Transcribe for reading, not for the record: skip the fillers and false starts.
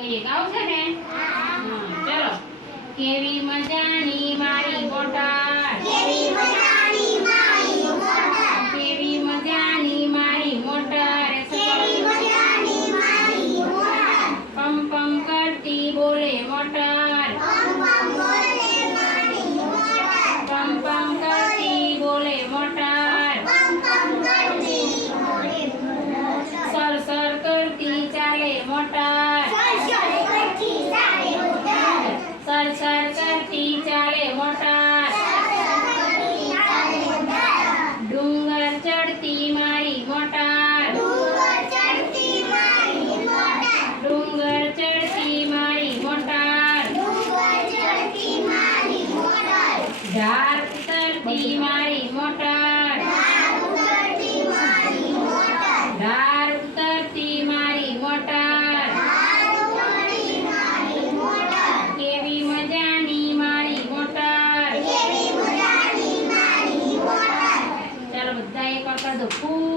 કહીએ ગાવ છે ને હા ચલો કેવી મજાની મારી મોટર કેવી મજાની મારી મોટર કેવી મજાની મારી મોટર કેવી મજાની મારી મોટર પમ પમ કરતી બોલે મોટર પમ પમ બોલે મારી મોટર પમ પમ કરતી બોલે મોટર પમ પમ કરતી બોલે મોટર સર સર કરતી ચાલે મોટર સર કરતી ચાલે મોટર સર સર કરતી ચાલે મોટર ડુંગર ચડતી મારી મોટર ડુંગર ચડતી મારી મોટર ડુંગર ચડતી મારી મોટર ડુંગર ચડતી મારી મોટર ધાર ઉતરતી મારી મોટર ધાર ઉતરતી મારી મોટર ધાર ઉતરતી મારી મોટર ધાર ઉતરતી મારી મોટર કેવી મજાની મારી મોટર કેવી મજાની મારી મોટર ચાલો બધા એક વખત ફૂ